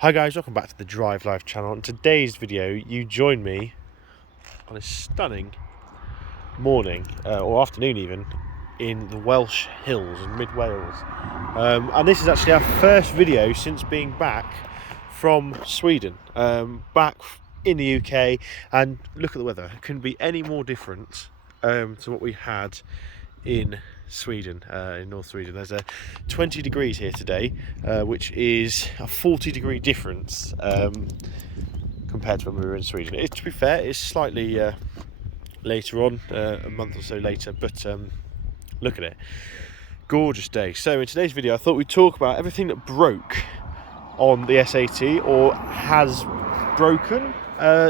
Hi guys, welcome back to the Drive Life channel. In today's video, you join me on a stunning morning, or afternoon even, in the Welsh Hills in mid-Wales. And this is actually our first video since being back from Sweden, back in the UK, and look at the weather. It couldn't be any more different to what we had in Sweden, in North Sweden. There's a 20 degrees here today, which is a 40-degree difference compared to when we were in Sweden. To be fair, it's slightly later on, a month or so later, but look at it. Gorgeous day. So in today's video, I thought we'd talk about everything that broke on the SAT or has broken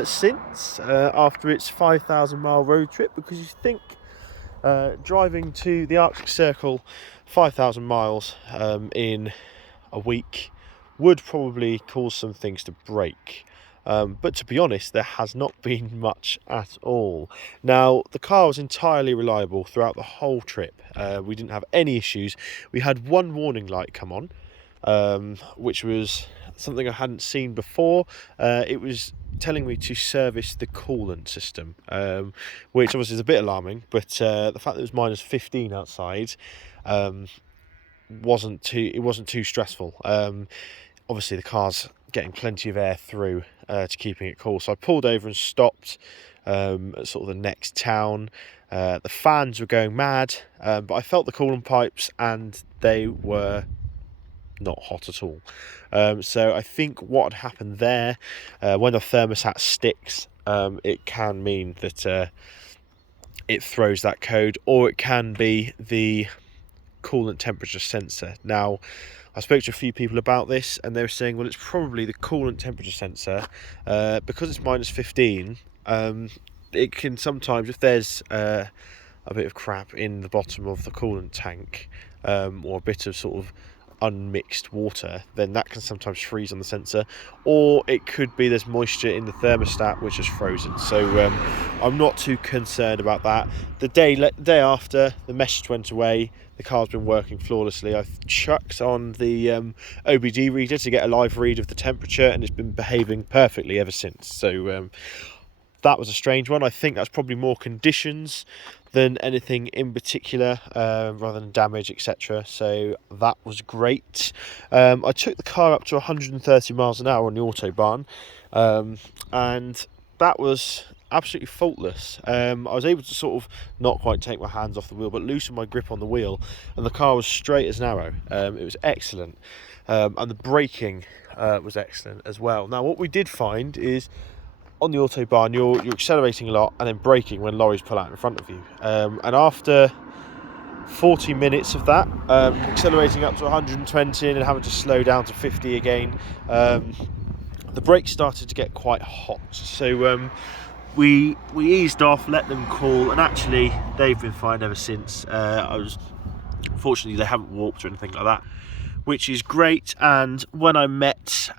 since after its 5,000 mile road trip, because you think driving to the Arctic Circle 5,000 miles in a week would probably cause some things to break. But to be honest, there has not been much at all. Now, the car was entirely reliable throughout the whole trip. We didn't have any issues. We had one warning light come on, which was something I hadn't seen before. It was telling me to service the coolant system, which obviously is a bit alarming, but the fact that it was minus 15 outside wasn't too stressful. Obviously the car's getting plenty of air through to keeping it cool, so I pulled over and stopped at sort of the next town. The fans were going mad, but I felt the coolant pipes and they were not hot at all. So I think what had happened there, when the thermostat sticks, it can mean that it throws that code, or it can be the coolant temperature sensor. Now, I spoke to a few people about this and they were saying, well, it's probably the coolant temperature sensor, because it's minus 15. It can sometimes, if there's a bit of crap in the bottom of the coolant tank, or a bit of sort of unmixed water, then that can sometimes freeze on the sensor, or it could be there's moisture in the thermostat which is frozen. So I'm not too concerned about that. The day after, the message went away. The car's been working flawlessly. I've chucked on the OBD reader to get a live read of the temperature, and it's been behaving perfectly ever since. So that was a strange one. I think that's probably more conditions than anything in particular, rather than damage, etc. So that was great. I took the car up to 130 miles an hour on the autobahn, and that was absolutely faultless. I was able to sort of not quite take my hands off the wheel, but loosen my grip on the wheel, and the car was straight as an arrow. It was excellent, and the braking was excellent as well. Now, what we did find is, on the autobahn, you're accelerating a lot and then braking when lorries pull out in front of you. And after 40 minutes of that, accelerating up to 120 and then having to slow down to 50 again, the brakes started to get quite hot. So we eased off, let them cool, and actually they've been fine ever since. Fortunately, they haven't warped or anything like that, which is great. And when I met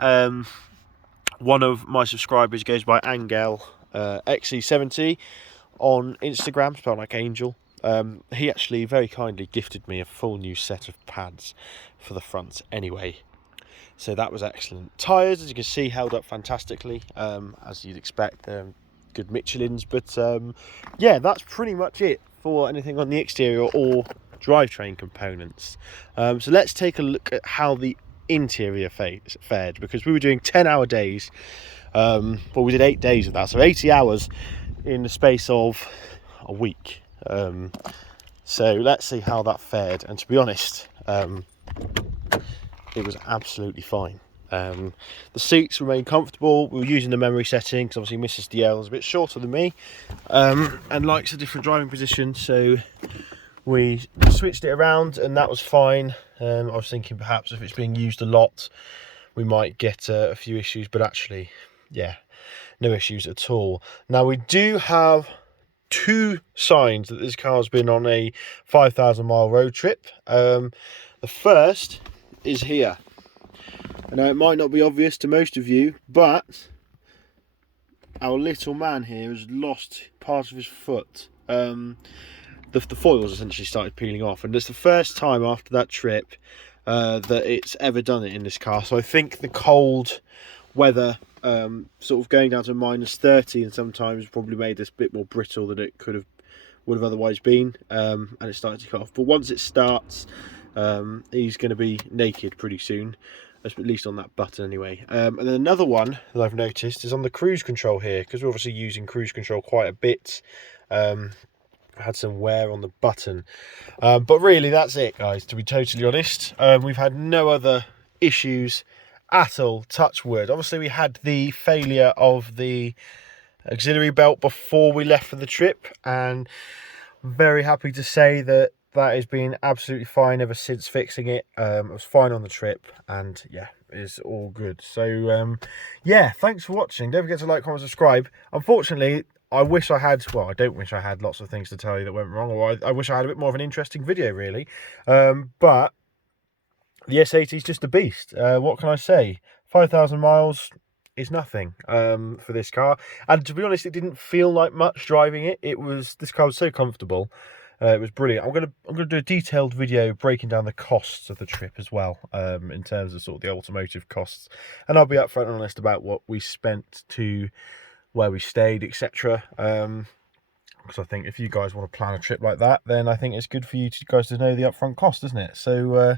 one of my subscribers, goes by Angel XE70 on Instagram, spelled like Angel. He actually very kindly gifted me a full new set of pads for the front anyway. So that was excellent. Tyres, as you can see, held up fantastically, as you'd expect. Good Michelins, but yeah, that's pretty much it for anything on the exterior or drivetrain components. So let's take a look at how the interior fared, because we were doing 10-hour days. Well, we did 8 days of that, so 80 hours in the space of a week. So let's see how that fared, and to be honest, it was absolutely fine. The seats remained comfortable. We were using the memory setting because obviously Mrs. DL is a bit shorter than me, and likes a different driving position, so we switched it around and that was fine. I was thinking perhaps if it's being used a lot we might get a few issues, but actually, yeah, no issues at all. Now, we do have two signs that this car's been on a 5,000 mile road trip. The first is here. Now, it might not be obvious to most of you, but our little man here has lost part of his foot. The foils essentially started peeling off, and it's the first time after that trip that it's ever done it in this car. So I think the cold weather, sort of going down to -30 and sometimes, probably made this a bit more brittle than it would have otherwise been, and it started to cut off. But once it starts, he's going to be naked pretty soon, at least on that button anyway. And then another one that I've noticed is on the cruise control here, because we're obviously using cruise control quite a bit. Had some wear on the button, but really that's it, guys, to be totally honest. We've had no other issues at all, touch wood. Obviously we had the failure of the auxiliary belt before we left for the trip, and I'm very happy to say that that has been absolutely fine ever since fixing it. It was fine on the trip, and yeah, it's all good. So yeah, thanks for watching. Don't forget to like, comment, subscribe. Unfortunately, I wish I had, well, I don't wish I had lots of things to tell you that went wrong, or I wish I had a bit more of an interesting video, really. But the S80 is just a beast. What can I say? 5,000 miles is nothing for this car. And to be honest, it didn't feel like much driving it. This car was so comfortable. It was brilliant. I'm gonna do a detailed video breaking down the costs of the trip as well, in terms of sort of the automotive costs, and I'll be upfront and honest about what we spent to where we stayed, etc. Because I think if you guys want to plan a trip like that, then I think it's good for you guys to know the upfront cost, isn't it? So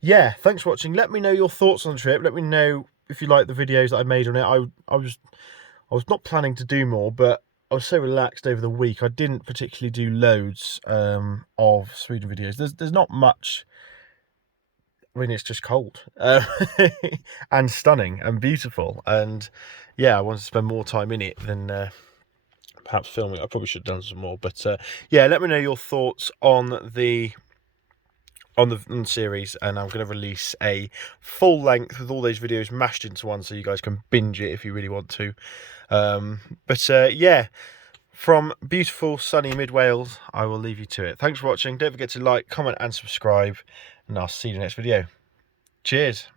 yeah, thanks for watching. Let me know your thoughts on the trip. Let me know if you like the videos that I made on it. I was not planning to do more, but I was so relaxed over the week. I didn't particularly do loads of Sweden videos. There's not much. I mean, it's just cold and stunning and beautiful. And yeah, I wanted to spend more time in it than perhaps filming. I probably should have done some more. But yeah, let me know your thoughts on the series, and I'm going to release a full length with all those videos mashed into one, so you guys can binge it if you really want to. But yeah, from beautiful sunny mid Wales, I will leave you to it. Thanks for watching. Don't forget to like, comment and subscribe, and I'll see you in the next video. Cheers.